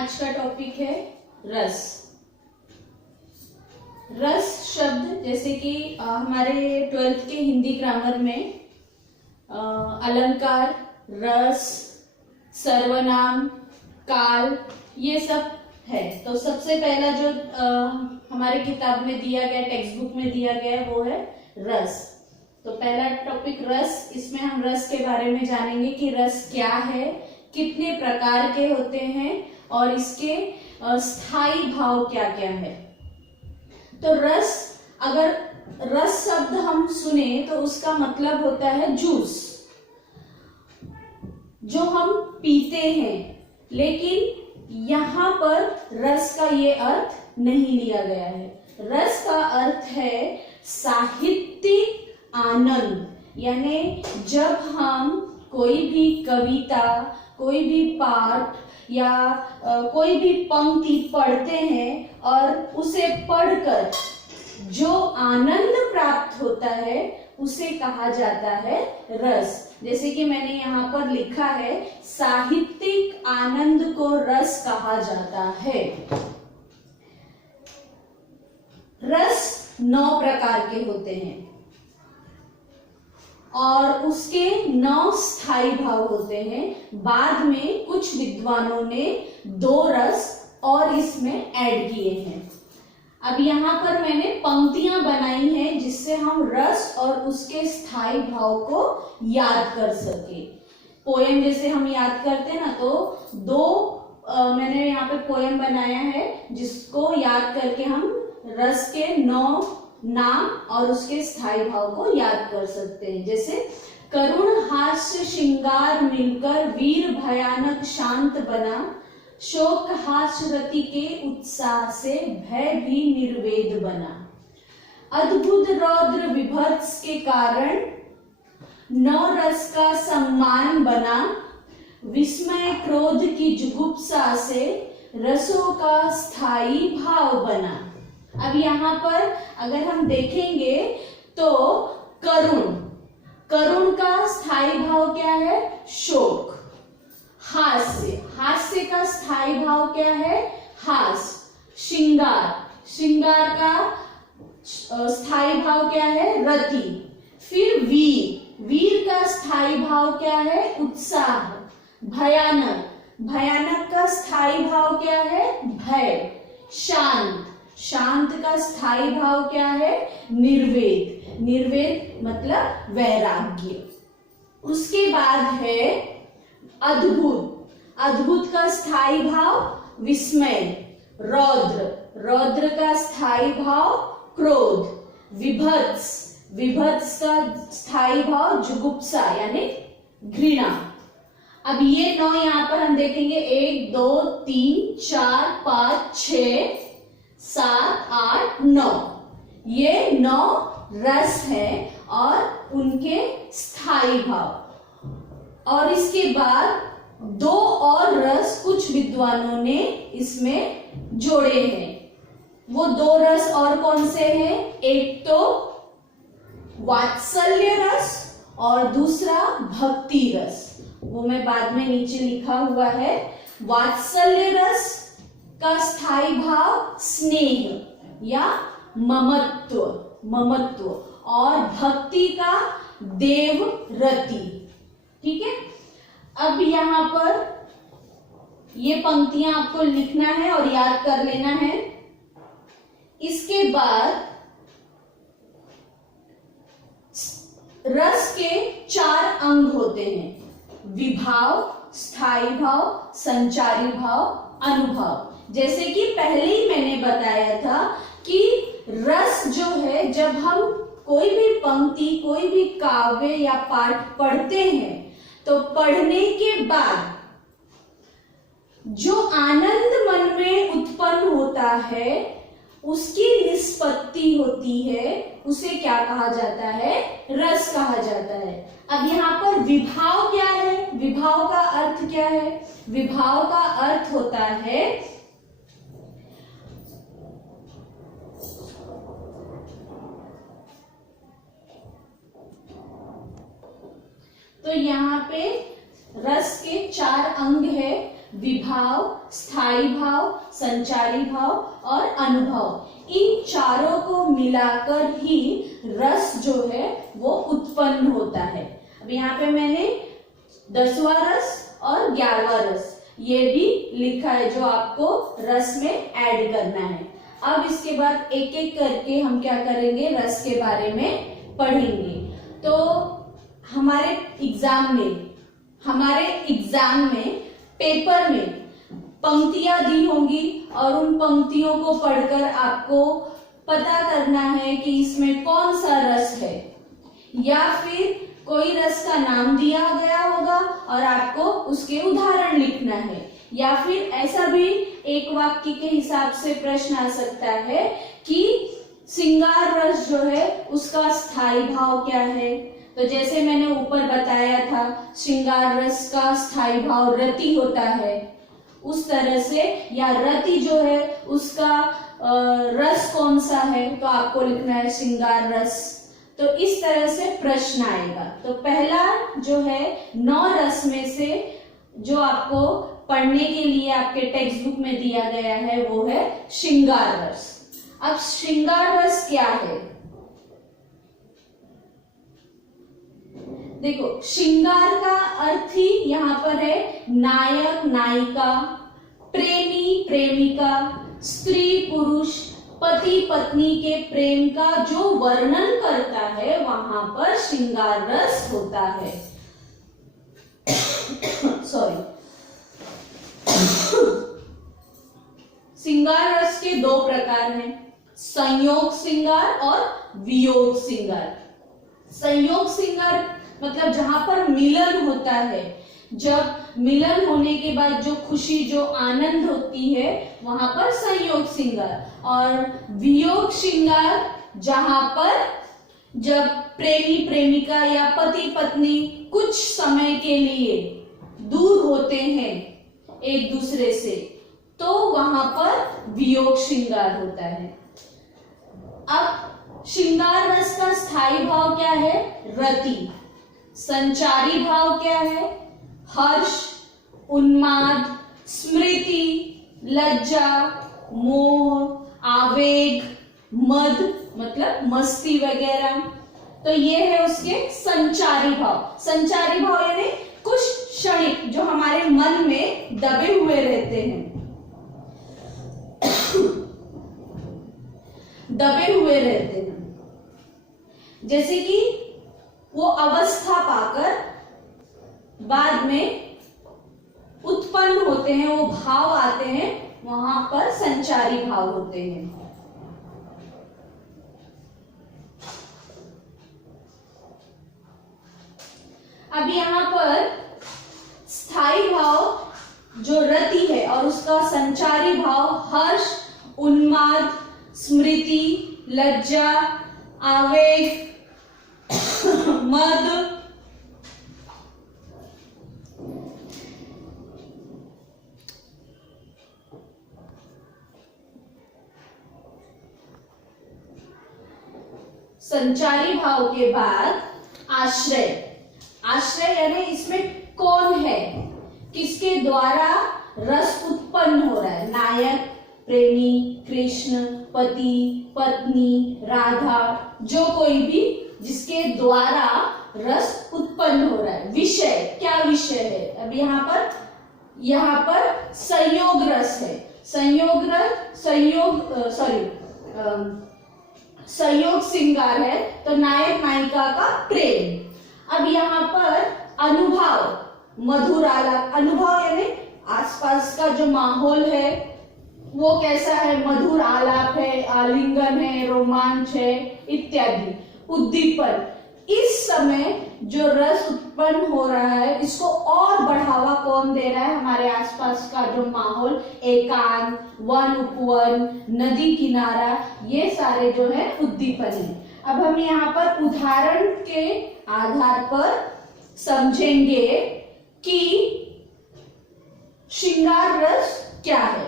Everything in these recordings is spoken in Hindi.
आज का टॉपिक है रस। रस शब्द जैसे कि हमारे 12th के हिंदी ग्रामर में अलंकार, रस, सर्वनाम, काल, ये सब है। तो सबसे पहला जो हमारे किताब में दिया गया, टेक्स्ट बुक में दिया गया है, वो है रस। तो पहला टॉपिक रस, इसमें हम रस के बारे में जानेंगे कि रस क्या है, कितने प्रकार के होते हैं और इसके स्थायी भाव क्या क्या है। तो रस, अगर रस शब्द हम सुने तो उसका मतलब होता है जूस, जो हम पीते हैं। लेकिन यहाँ पर रस का ये अर्थ नहीं लिया गया है। रस का अर्थ है साहित्यिक आनंद, यानी जब हम कोई भी कविता, कोई भी पाठ या कोई भी पंक्ति पढ़ते हैं और उसे पढ़कर जो आनंद प्राप्त होता है उसे कहा जाता है रस। जैसे कि मैंने यहाँ पर लिखा है, साहित्यिक आनंद को रस कहा जाता है। रस 9 प्रकार के होते हैं और उसके 9 स्थायी भाव होते हैं। बाद में कुछ विद्वानों ने 2 रस और इसमें ऐड किए हैं। अब यहाँ पर मैंने पंक्तियां बनाई हैं जिससे हम रस और उसके स्थायी भाव को याद कर सके। पोएम जैसे हम याद करते हैं ना, तो 2 मैंने यहाँ पे पोएम बनाया है जिसको याद करके हम रस के 9 नाम और उसके स्थायी भाव को याद कर सकते हैं। जैसे करुण हास्य श्रृंगार मिलकर वीर भयानक शांत बना, शोक हास्य रति के उत्साह से भय भी निर्वेद बना, अद्भुत रौद्र विभत्स के कारण 9 रस का सम्मान बना, विस्मय क्रोध की जुगुप्सा से रसों का स्थायी भाव बना। अब यहाँ पर अगर हम देखेंगे तो करुण का स्थायी भाव क्या है? शोक। हास्य का स्थायी भाव क्या है? हास्य। श्रृंगार का स्थायी भाव क्या है? रति। फिर वीर का स्थायी भाव क्या है? उत्साह। भयानक का स्थायी भाव क्या है? भय। शांत का स्थायी भाव क्या है? निर्वेद मतलब वैराग्य। उसके बाद है अद्भुत का स्थायी भाव विस्मय। रौद्र का स्थायी भाव क्रोध। विभत्स का स्थायी भाव जुगुप्सा यानी घृणा। अब ये 9 यहाँ पर हम देखेंगे, 1 2 3 4 5 6 7 8 9, ये 9 रस है और उनके स्थायी भाव। और इसके बाद 2 और रस कुछ विद्वानों ने इसमें जोड़े हैं। वो 2 रस और कौन से हैं? एक तो वात्सल्य रस और दूसरा भक्ति रस। वो मैं बाद में नीचे लिखा हुआ है। वात्सल्य रस का स्थायी भाव स्नेह या ममत्व और भक्ति का देव रति। ठीक है। अब यहाँ पर ये पंक्तियां आपको लिखना है और याद कर लेना है। इसके बाद रस के 4 अंग होते हैं: विभाव, स्थायी भाव, संचारी भाव, अनुभाव। जैसे कि पहले ही मैंने बताया था कि रस जो है, जब हम कोई भी पंक्ति, कोई भी काव्य या पाठ पढ़ते हैं तो पढ़ने के बाद जो आनंद मन में उत्पन्न होता है उसकी निष्पत्ति होती है, उसे क्या कहा जाता है? रस कहा जाता है। अब यहाँ पर विभाव क्या है? विभाव का अर्थ क्या है? विभाव का अर्थ होता है तो यहाँ पे रस के 4 अंग है: विभाव, स्थायी भाव, संचारी भाव और अनुभव। इन चारों को मिलाकर ही रस जो है वो उत्पन्न होता है। अब यहाँ पे मैंने 10वां रस और 11वां रस ये भी लिखा है जो आपको रस में ऐड करना है। अब इसके बाद एक एक करके हम क्या करेंगे, रस के बारे में पढ़ेंगे। तो हमारे एग्जाम में पेपर में पंक्तियां दी होंगी और उन पंक्तियों को पढ़कर आपको पता करना है कि इसमें कौन सा रस है, या फिर कोई रस का नाम दिया गया होगा और आपको उसके उदाहरण लिखना है, या फिर ऐसा भी एक वाक्य के हिसाब से प्रश्न आ सकता है कि श्रृंगार रस जो है उसका स्थायी भाव क्या है। तो जैसे मैंने ऊपर बताया था, श्रृंगार रस का स्थायी भाव रति होता है, उस तरह से, या रति जो है उसका रस कौन सा है, तो आपको लिखना है श्रृंगार रस। तो इस तरह से प्रश्न आएगा। तो पहला जो है 9 रस में से जो आपको पढ़ने के लिए आपके टेक्स्ट बुक में दिया गया है वो है श्रृंगार रस। अब श्रृंगार रस क्या है? देखो, श्रृंगार का अर्थ ही यहाँ पर है नायक नायिका, प्रेमी प्रेमिका, स्त्री पुरुष, पति पत्नी के प्रेम का जो वर्णन करता है वहां पर श्रृंगार रस होता है। सॉरी। श्रृंगार रस के 2 प्रकार हैं, संयोग श्रृंगार और वियोग श्रृंगार। संयोग श्रृंगार मतलब जहां पर मिलन होता है, जब मिलन होने के बाद जो खुशी, जो आनंद होती है वहां पर संयोग श्रृंगार। और वियोग श्रृंगार जहां पर जब प्रेमी प्रेमिका या पति पत्नी कुछ समय के लिए दूर होते हैं एक दूसरे से, तो वहां पर वियोग श्रृंगार होता है। अब श्रृंगार रस का स्थायी भाव क्या है? रति। संचारी भाव क्या है? हर्ष, उन्माद, स्मृति, लज्जा, मोह, आवेग, मद मतलब मस्ती वगैरह। तो ये है उसके संचारी भाव। संचारी भाव यानी कुछ क्षणिक जो हमारे मन में दबे हुए रहते हैं, दबे हुए रहते हैं, जैसे कि वो अवस्था पाकर बाद में उत्पन्न होते हैं, वो भाव आते हैं, वहां पर संचारी भाव होते हैं। अब यहां पर स्थायी भाव जो रति है और उसका संचारी भाव हर्ष, उन्माद, स्मृति, लज्जा, आवेग, मद, संचारी भाव के बाद आश्रय। आश्रय यानी इसमें कौन है, किसके द्वारा रस उत्पन्न हो रहा है। नायक, प्रेमी, कृष्ण, पति, पत्नी, राधा, जो कोई भी जिसके द्वारा रस उत्पन्न हो रहा है। विषय, क्या विषय है? अब यहाँ पर संयोग रस है। संयोग श्रृंगार है, तो नायक नायिका का प्रेम। अब यहाँ पर अनुभव, मधुर आलाप। अनुभव यानी आसपास का जो माहौल है वो कैसा है, मधुर आलाप है, आलिंगन है, रोमांच है इत्यादि। उद्दीपन, इस समय जो रस उत्पन्न हो रहा है इसको और बढ़ावा कौन दे रहा है? हमारे आसपास का जो माहौल, एकांत, वन उपवन, नदी किनारा, ये सारे जो है उद्दीपन है। अब हम यहाँ पर उदाहरण के आधार पर समझेंगे कि श्रृंगार रस क्या है।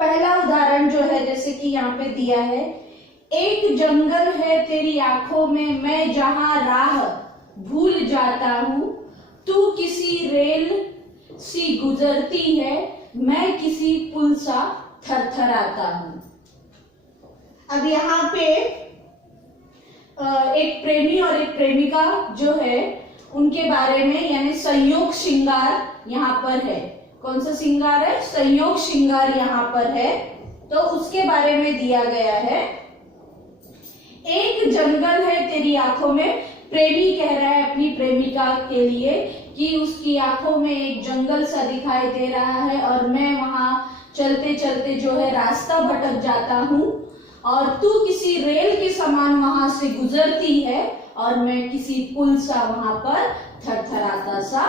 पहला उदाहरण जो है, जैसे कि यहाँ पे दिया है, एक जंगल है तेरी आंखों में, मैं जहां राह भूल जाता हूं, तू किसी रेल सी सी गुजरती है, मैं किसी पुल सा थरथराता हूं। अब यहाँ पे एक प्रेमी और एक प्रेमिका जो है उनके बारे में, यानी संयोग श्रृंगार यहाँ पर है। कौन सा श्रृंगार है? संयोग श्रृंगार यहाँ पर है। तो उसके बारे में दिया गया है, एक जंगल है तेरी आंखों में। प्रेमी कह रहा है अपनी प्रेमिका के लिए कि उसकी आंखों में एक जंगल सा दिखाई दे रहा है और मैं वहां चलते चलते जो है रास्ता भटक जाता हूँ, और तू किसी रेल के समान वहां से गुजरती है और मैं किसी पुल सा वहां पर थरथराता सा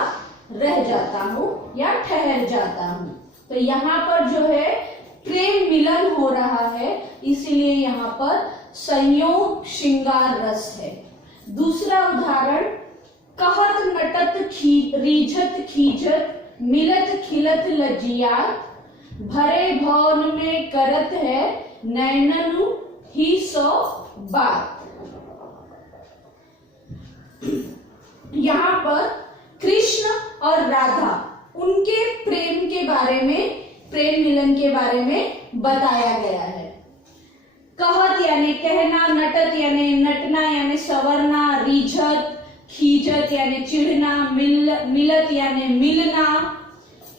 रह जाता हूँ या ठहर जाता हूँ। तो यहाँ पर जो है प्रेम मिलन हो रहा है, इसीलिए यहाँ पर संयोग श्रृंगार रस है। दूसरा उदाहरण, कहत नटत रीझत खीजत मिलत खिलत लजिया, भरे भवन में करत है नैननु ही सो बात। यहाँ पर कृष्ण और राधा उनके प्रेम के बारे में, प्रेम मिलन के बारे में बताया गया है। कहत यानी कहना, नटत यानी नटना यानी संवरना, रीझत खीजत यानी चिढ़ना, मिलत यानी मिलना,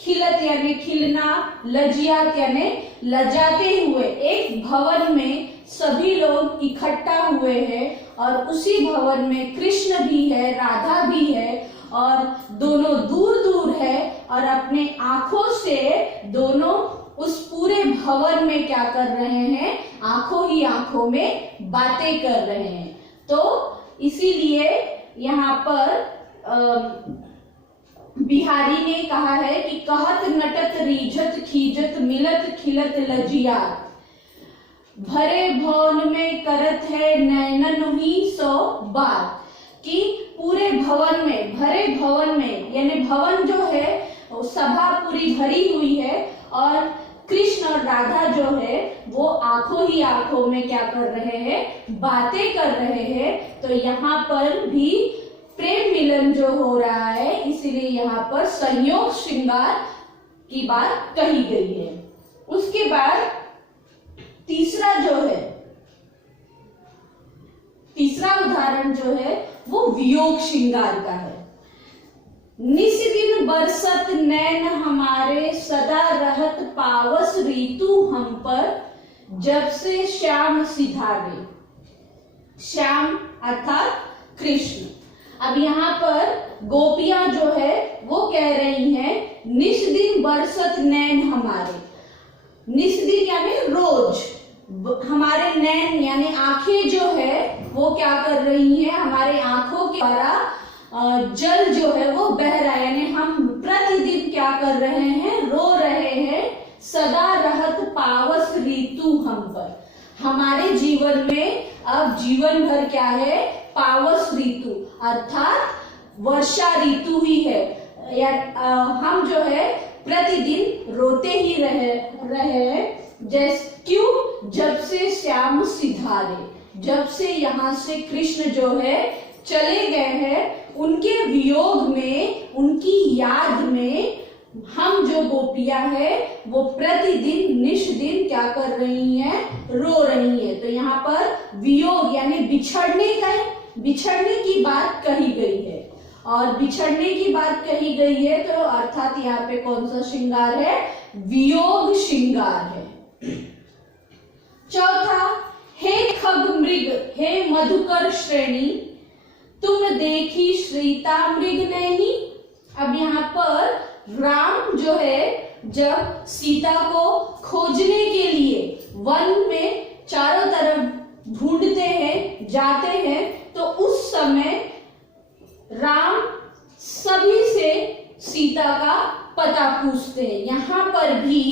खिलत यानी खिलना, लजियात यानी लजाते हुए। एक भवन में सभी लोग इकट्ठा हुए हैं और उसी भवन में कृष्ण भी है, राधा भी है, और दोनों दूर दूर है और अपने आंखों से दोनों उस पूरे भवन में क्या कर रहे हैं? आंखों ही आंखों में बातें कर रहे हैं। तो इसीलिए यहाँ पर बिहारी ने कहा है कि कहत नटत रीझत खीजत मिलत खिलत लजिया, भरे भवन में करत है नैनन ही सो बात। कि पूरे भवन में, भरे भवन में यानी भवन जो है सभा पूरी भरी हुई है और कृष्ण और राधा जो है वो आंखों ही आंखों में क्या कर रहे हैं? बातें कर रहे हैं। तो यहाँ पर भी प्रेम मिलन जो हो रहा है, इसीलिए यहाँ पर संयोग श्रृंगार की बात कही गई है। उसके बाद तीसरा जो है, तीसरा उदाहरण जो है वो वियोग श्रृंगार का है। निस दिन बरसत नैन हमारे, सदा रहत पावस ऋतु हम पर, जब से श्याम सिधारे। श्याम अर्थात कृष्ण। अब यहाँ पर गोपियां जो है वो कह रही हैं, निस दिन बरसत नैन हमारे। निस दिन यानी रोज, हमारे नैन यानी आंखें जो है वो क्या कर रही हैं? हमारे आंखों के द्वारा जल जो है वो बह रहा है, यानी हम प्रतिदिन क्या कर रहे हैं? रो रहे हैं। सदा रहत पावस ऋतु हम पर। हमारे जीवन में अब जीवन भर क्या है? पावस ऋतु अर्थात वर्षा ऋतु ही है। या हम जो है प्रतिदिन रोते ही रहे हैं। जैसे क्यों? जब से श्याम सिधारे, जब से यहाँ से कृष्ण जो है चले गए हैं, उनके वियोग में, उनकी याद में हम जो गोपियां है वो प्रतिदिन निष्दिन क्या कर रही हैं? रो रही हैं। तो यहाँ पर वियोग यानी बिछड़ने की बात कही गई है। और बिछड़ने की बात कही गई है तो अर्थात यहाँ पे कौन सा श्रृंगार है? वियोग श्रृंगार है। चौथा, हे खग मृग हे मधुकर श्रेणी, तुम देखी श्रीता मृग नहीं। अब यहाँ पर राम जो है जब सीता को खोजने के लिए वन में चारों तरफ ढूंढते हैं, जाते हैं, तो उस समय राम सभी से सीता का पता पूछते हैं। यहाँ पर भी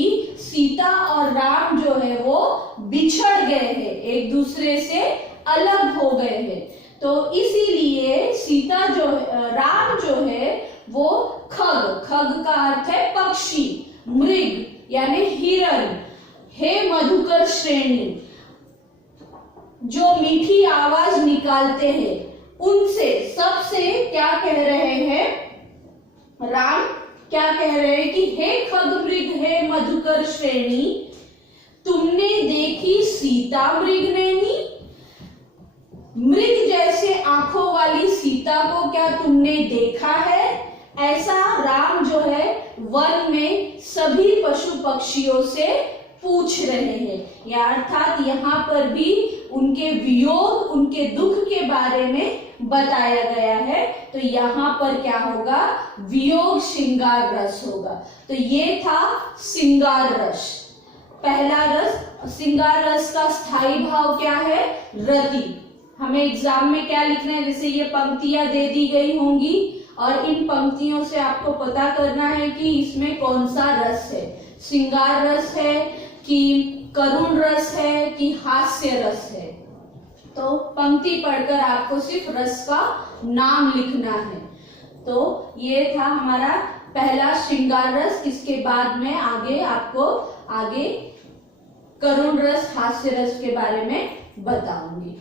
सीता और राम जो है वो बिछड़ गए हैं, एक दूसरे से अलग हो गए हैं। तो इसीलिए सीता जो राम जो है वो खग का अर्थ है पक्षी, मृग यानी हिरण, हे मधुकर श्रेणी जो मीठी आवाज निकालते हैं, उनसे सबसे क्या कह रहे हैं? राम क्या कह रहे हैं कि हे खगमृग हे मधुकर श्रेणी, तुमने देखी सीता मृग नैनी। मृग जैसे आंखों वाली सीता को क्या तुमने देखा है? ऐसा राम जो है वन में सभी पशु पक्षियों से पूछ रहे हैं, या अर्थात यहाँ पर भी उनके वियोग, उनके दुख के बारे में बताया गया है। तो यहाँ पर क्या होगा? वियोग श्रृंगार रस होगा। तो ये था श्रृंगार रस। पहला रस, श्रृंगार रस का स्थायी भाव क्या है? रति। हमें एग्जाम में क्या लिखना है? जैसे ये पंक्तियां दे दी गई होंगी और इन पंक्तियों से आपको पता करना है कि इसमें कौन सा रस है, श्रृंगार रस है कि करुण रस है कि हास्य रस है। तो पंक्ति पढ़कर आपको सिर्फ रस का नाम लिखना है। तो ये था हमारा पहला श्रृंगार रस। इसके बाद में आगे आपको करुण रस, हास्य रस के बारे में बताऊंगी।